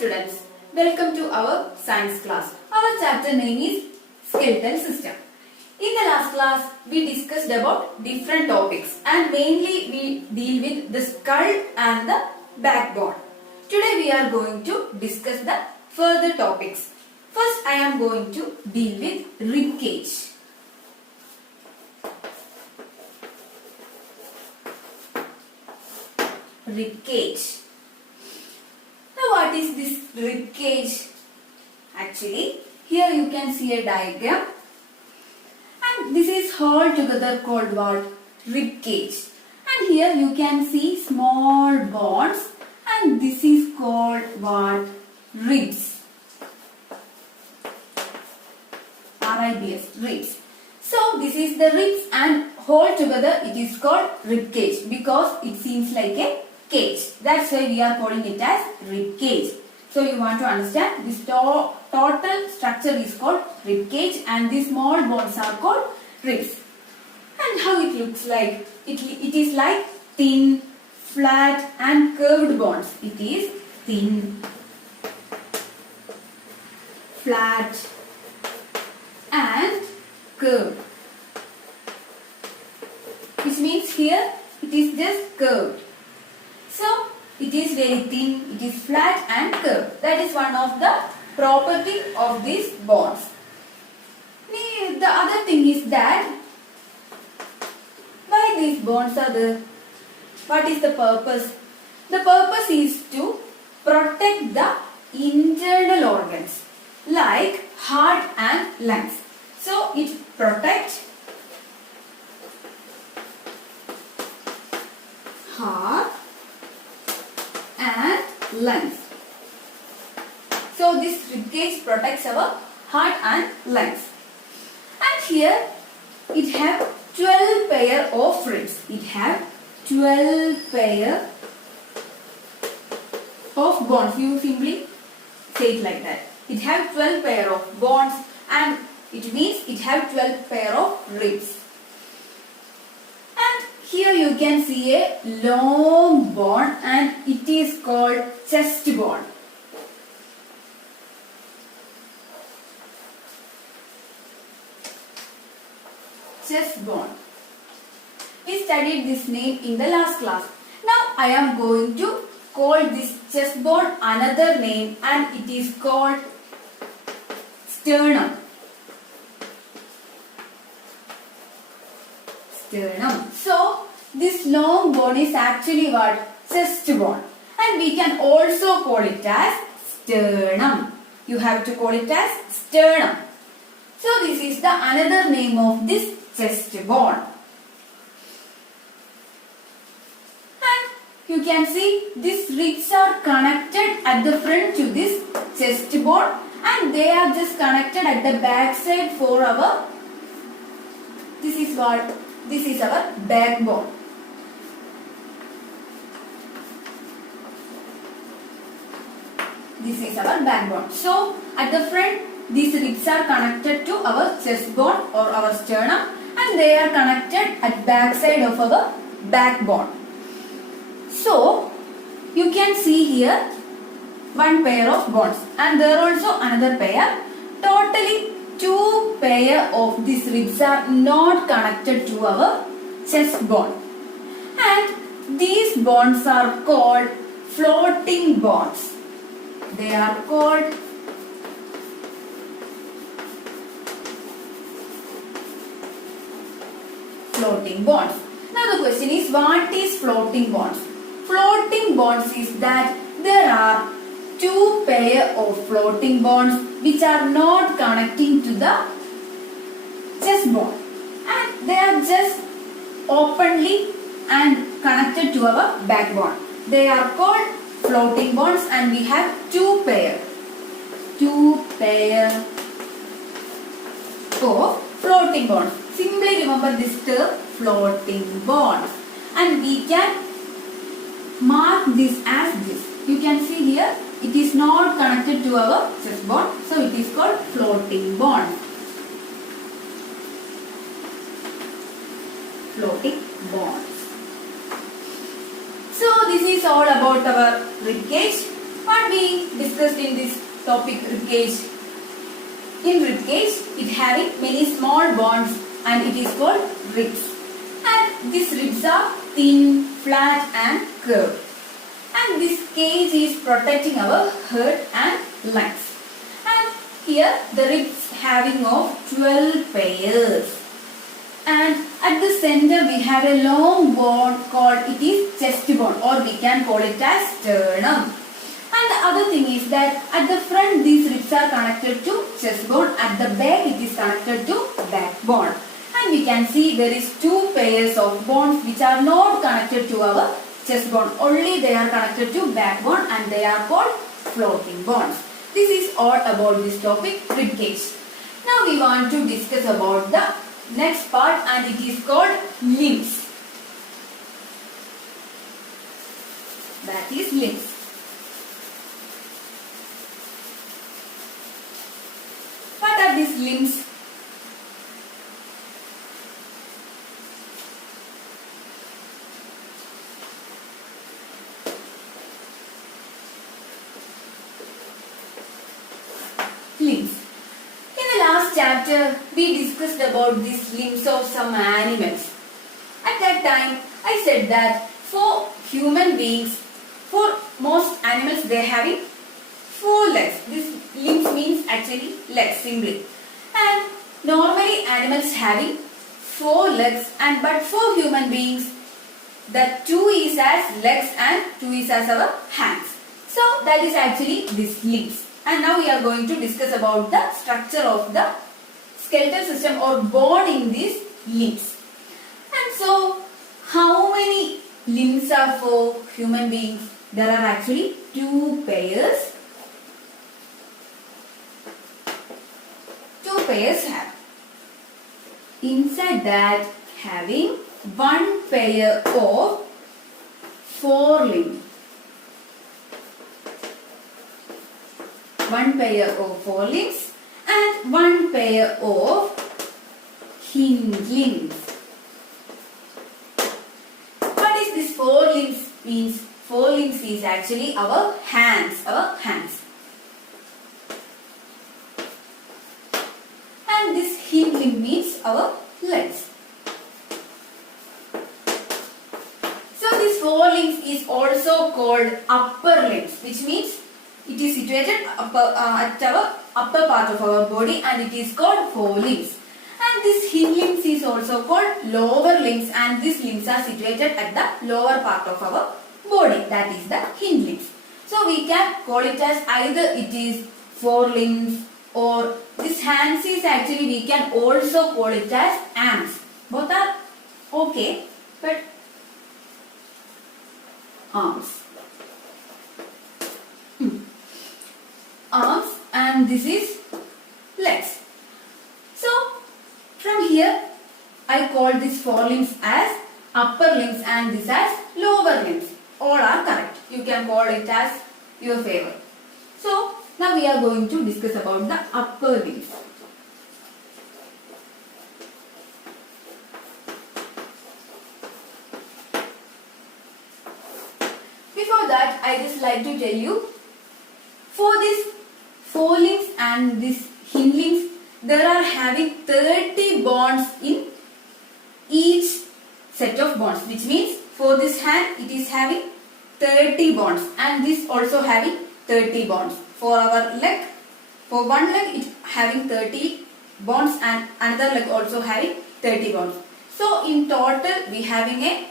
students, welcome to our science class. Our chapter name is Skeletal System. In the last class, we discussed about different topics and mainly we deal with the skull and the backbone. Today we are going to discuss the further topics. First, I am going to deal with ribcage. Ribcage. Now what is this ribcage? Actually, here you can see a diagram and this is all together called what? Ribcage. And here you can see small bones and this is called what? Ribs. R-I-B-S, ribs. So this is the ribs and all together it is called ribcage because it seems like a cage. That's why we are calling it as ribcage. So you want to understand this total structure is called ribcage and these small bones are called ribs. And how it looks like? It is like thin, flat and curved bones. It is thin, flat and curved. Which means here it is just curved. So it is very thin, it is flat and curved. That is one of the property of these bones. The other thing is that why these bones are there? What is the purpose? The purpose is to protect the internal organs like heart and lungs. So it protects heart and lungs. So this ribcage protects our heart and lungs. And here it have 12 pair of ribs. It have 12 pair of bones. You simply say it like that. It have 12 pair of bones and it means it have 12 pair of ribs. And here you can see a long bone and it is called chest bone. Chest bone. We studied this name in the last class. Now I am going to call this chest bone another name and it is called sternum. Sternum. So this long bone is actually what? Chest bone. And we can also call it as sternum. You have to call it as sternum. So this is the another name of this chest bone. And you can see these ribs are connected at the front to this chest bone and they are just connected at the back side for our, this is what? This is our backbone. This is our backbone. So at the front these ribs are connected to our chest bone or our sternum and they are connected at back side of our backbone. So you can see here one pair of bones and there also another pair. Totally 2 pair of these ribs are not connected to our chest bone. And these bones are called floating bones. They are called floating bones. Now the question is, what is floating bones? Floating bones is that there are 2 pair of floating bones which are not connecting to the chest bone and they are just openly and connected to our backbone. They are called floating bones and we have 2 pair. 2 pair of floating bones. Simply remember this term floating bones and we can mark this as this. You can see here it is not connected to our chest bone, so it is called floating bone. Floating bones. So this is all about our ribcage. What we discussed in this topic, ribcage. In ribcage, it having many small bones and it is called ribs. And these ribs are thin, flat and curved. And this cage is protecting our heart and lungs. And here the ribs having of 12 pairs. And at the center we have a long bone called it is chest bone, or we can call it as sternum. And the other thing is that at the front these ribs are connected to chest bone, at the back it is connected to backbone. And we can see there is 2 pairs of bones which are not connected to our chest bone. Only they are connected to backbone and they are called floating bones. This is all about this topic, ribcage. Now we want to discuss about the next part and it is called limbs. That is limbs. What are these limbs? Limbs. In the last chapter, we discussed about these limbs of some animals. At that time, I said that for human beings, for most animals, they having 4 legs. This limbs means actually legs simply. And normally animals having 4 legs, and but for human beings, the 2 is as legs and 2 is as our hands. So that is actually these limbs. And now we are going to discuss about the structure of the skeletal system or bone in these limbs. And so, how many limbs are for human beings? There are actually 2 pairs. 2 pairs have. Inside that having 1 pair of 4 limbs. 1 pair of 4 limbs and 1 pair of hind limbs. What is this 4 limbs means? 4 limbs is actually our hands. And this hind limb means our legs. So this 4 limbs is also called upper limbs, which means it is situated at our upper part of our body and it is called forelimbs. And this hind limbs is also called lower limbs, and these limbs are situated at the lower part of our body, that is the hind limbs. So we can call it as either it is forelimbs or this hands is actually we can also call it as arms. Both are okay, but arms. Arms and this is legs. So from here I call these 4 limbs as upper limbs and this as lower limbs. All are correct. You can call it as your favor. So now we are going to discuss about the upper limbs. Before that, I just like to tell you, for this forelimbs and this hind limbs, there are having 30 bones in each set of bones, which means for this hand it is having 30 bones and this also having 30 bones. For our leg, for one leg it having 30 bones and another leg also having 30 bones. So in total we having a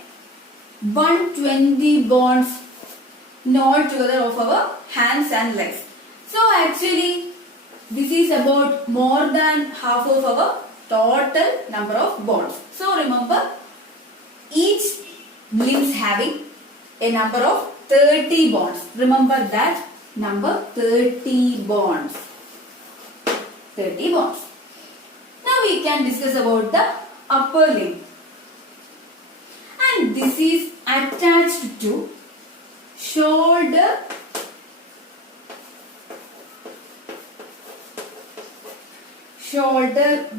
120 bones all together of our hands and legs. So actually this is about more than half of our total number of bones. So remember, each limbs having a number of 30 bones. Remember that number, 30 bones. 30 bones. Now we can discuss about the upper limb. And this is attached to shoulder,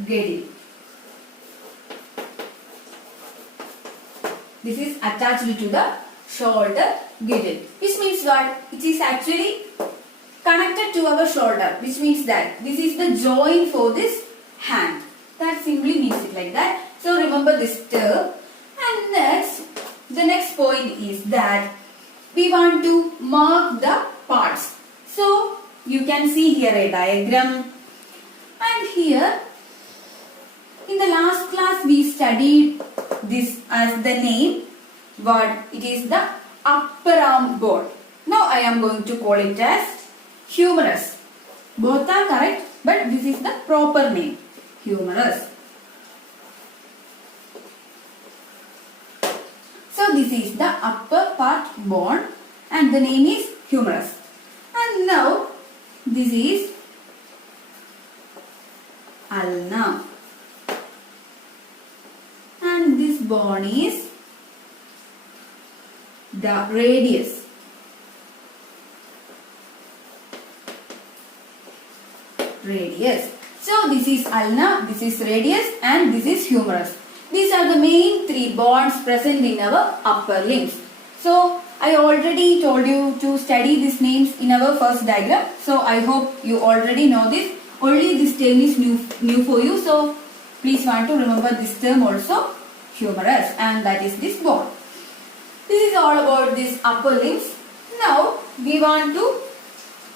girdle. This is attached to the shoulder girdle, which means what? It is actually connected to our shoulder, which means that this is the joint for this hand. That simply means it like that. So remember this term. And next, the next point is that we want to mark the parts. So you can see here a diagram, and here in the last class we studied this as the name. What it is, the upper arm bone. Now I am going to call it as humerus. Both are correct, but this is the proper name, humerus. So this is the upper part bone and the name is humerus. And now this is ulna. And this bone is the radius. Radius. So this is ulna, this is radius, and this is humerus. These are the main three bones present in our upper limbs. So I already told you to study these names in our first diagram. So I hope you already know this. Only this term is new for you. So please want to remember this term also, humerus, and that is this bone. This is all about these upper limbs. Now we want to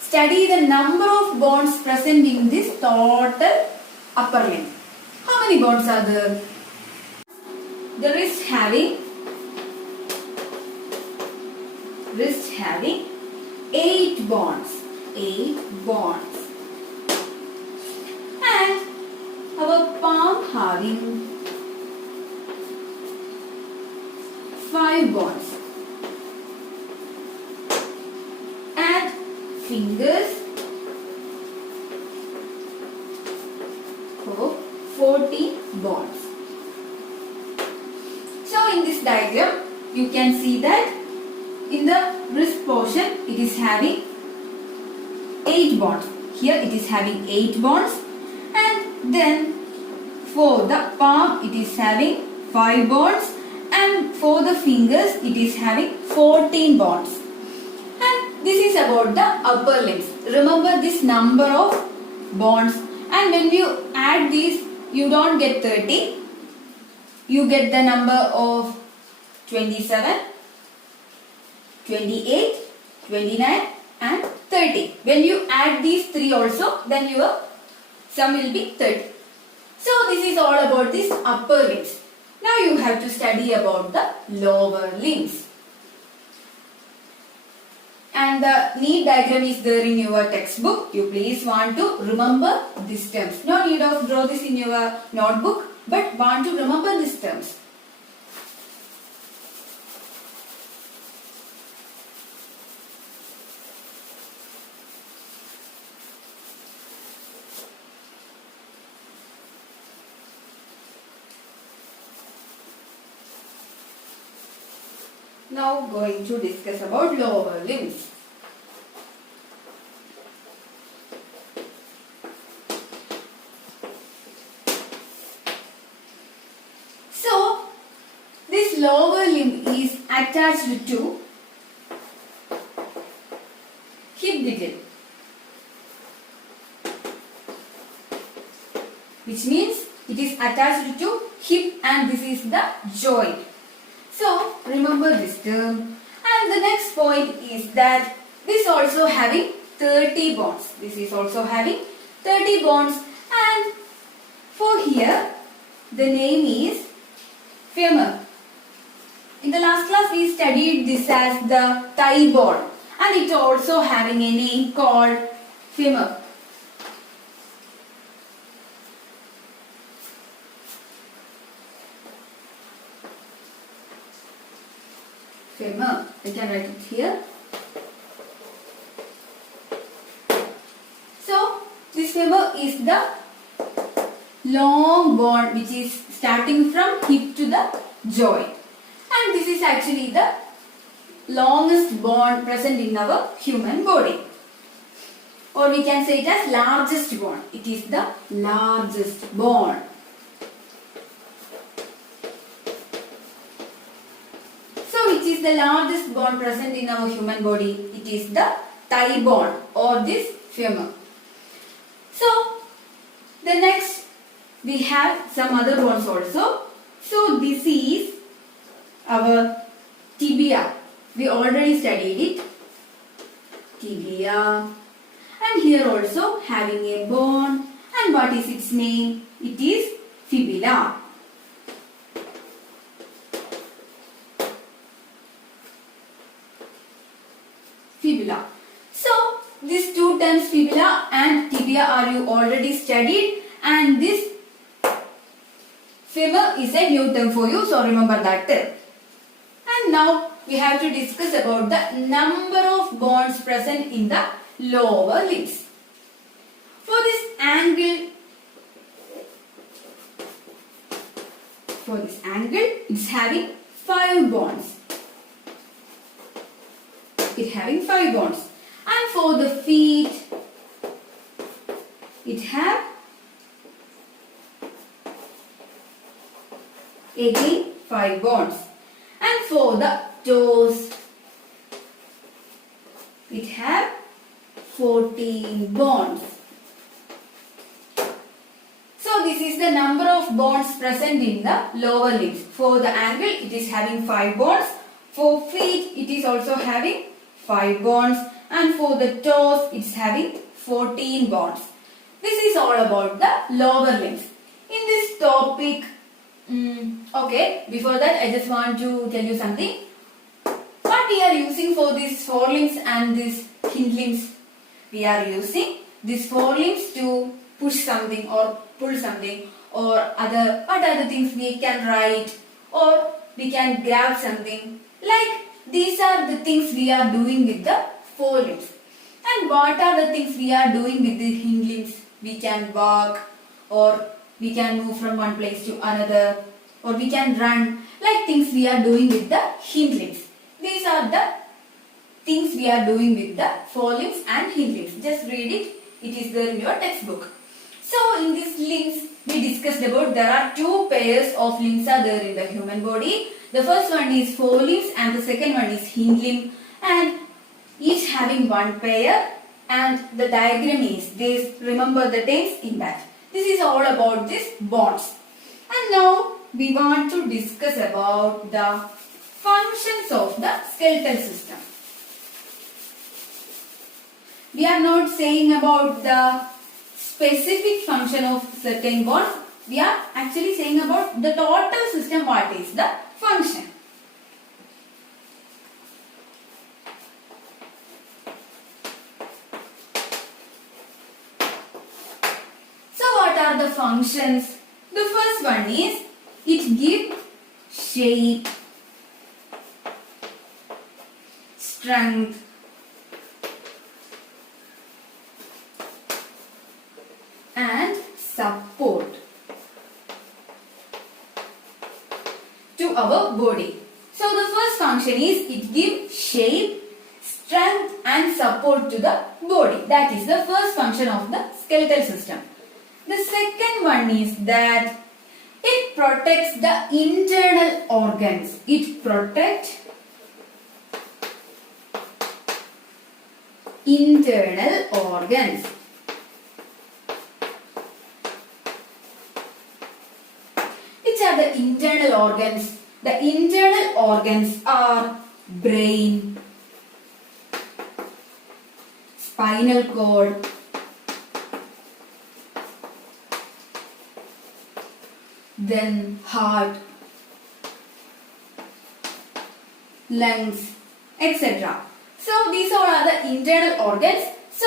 study the number of bones present in this total upper limb. How many bones are there? The wrist having 8 bones. 8 bones. And our palm having 5 bones. And fingers for 14 bones. So in this diagram you can see that in the wrist portion it is having 8 bones. Here it is having 8 bones, and then for the palm it is having 5 bones, and for the fingers it is having 14 bones. And this is about the upper limbs. Remember this number of bones, and when you add these you don't get 30. You get the number of 27, 28, 29 and 30. When you add these 3 also, then your sum will be 30. So this is all about this upper limbs. Now you have to study about the lower limbs. And the need diagram is there in your textbook. You please want to remember these terms. No need of draw this in your notebook, but want to remember these terms. Now going to discuss about lower limbs. So this lower limb is attached to hip digit, which means it is attached to hip, and this is the joint. So remember this term. And the next point is that this also having 30 bones. This is also having 30 bones, and for here the name is femur. In the last class we studied this as the thigh bone, and it also having a name called femur. Femur. I can write it here. So this femur is the long bone which is starting from hip to the joint, and this is actually the longest bone present in our human body, or we can say it as largest bone. It is the largest bone. So which is the largest bone present in our human body? It is the thigh bone or this femur. So the next we have some other bones also. So this is our tibia. We already studied it. Tibia. And here also having a bone. And what is its name? It is fibula. Fibula. So these two terms fibula and tibia are you already studied, and this femur is a new term for you, so remember that term. And now we have to discuss about the number of bones present in the lower limbs. For this angle, it's having 5 bones. It having 5 bones. And for the feet, it have again 5 bones. And for the toes, it have 14 bones. So this is the number of bones present in the lower limbs. For the ankle, it is having 5 bones. For feet, it is also having 5 bones. And for the toes, it is having 14 bones. This is all about the lower limbs. In this topic, okay, before that I just want to tell you something. What we are using for these forelimbs and these hind limbs? We are using these forelimbs to push something or pull something, or what other things we can write, or we can grab something. Like these are the things we are doing with the forelimbs. And what are the things we are doing with the hind limbs? We can walk, or we can move from one place to another, or we can run, like things we are doing with the hind limbs. These are the things we are doing with the forelimbs and hind limbs. Just read it. It is there in your textbook. So in these limbs we discussed about there are 2 pairs of limbs are there in the human body. The first one is forelimbs and the second one is hind limb, and each having 1 pair, and the diagram is this. Remember the names in that. This is all about these bones. And now we want to discuss about the functions of the skeletal system. We are not saying about the specific function of certain bones. We are actually saying about the total system, what is the function. So what are the functions? The first one is it gives shape, strength, and support to our body. So the first function is it gives shape, strength and support to the body. That is the first function of the skeletal system. The second one is that it protects the internal organs. It protects internal organs. Which are the internal organs? The internal organs are brain, spinal cord, then heart, lungs, etc. So these all are the internal organs. So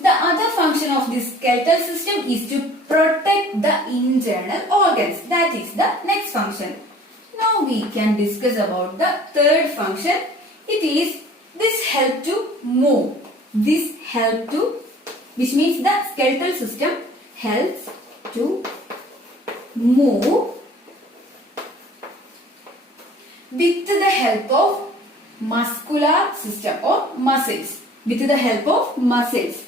the other function of this skeletal system is to protect the internal organs. That is the next function. Now we can discuss about the third function. It is this help to move. This help to, which means the skeletal system helps to move with the help of muscular system or muscles. With the help of muscles.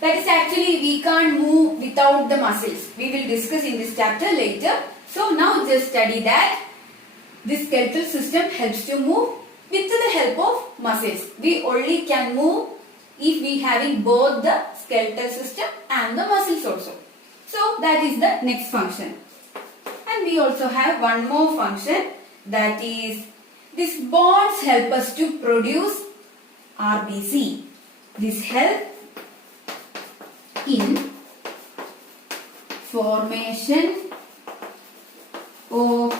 That is actually we can't move without the muscles. We will discuss in this chapter later. So now just study that this skeletal system helps to move with the help of muscles. We only can move if we having both the skeletal system and the muscles also. So that is the next function. And we also have one more function, that is these bonds help us to produce RBC. This help in formation of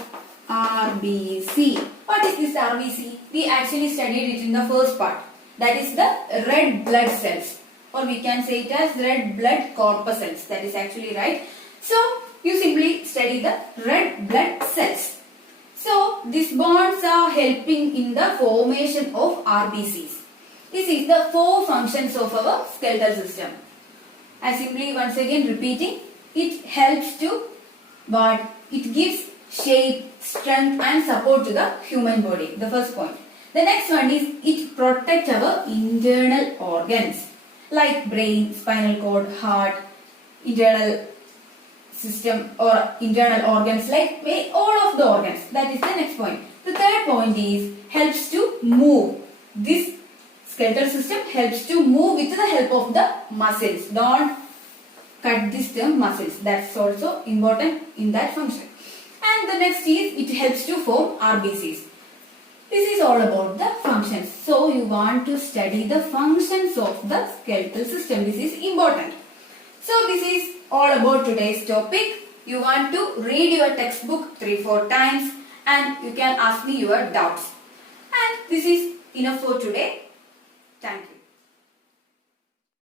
RBC. What is this RBC? We actually studied it in the first part. That is the red blood cells, or we can say it as red blood corpuscles. That is actually right. So you simply study the red blood cells. So these bonds are helping in the formation of RBCs. This is the 4 functions of our skeletal system. I simply once again repeating, it helps to, but it gives shape, strength and support to the human body. The first point. The next one is it protects our internal organs like brain, spinal cord, heart, internal system or internal organs like all of the organs. That is the next point. The third point is helps to move. This skeletal system helps to move with the help of the muscles. Don't cut this term muscles. That's also important in that function. And the next is it helps to form RBCs. This is all about the functions. So you want to study the functions of the skeletal system. This is important. So this is all about today's topic. You want to read your textbook 3-4 times and you can ask me your doubts. And this is enough for today. Thank you.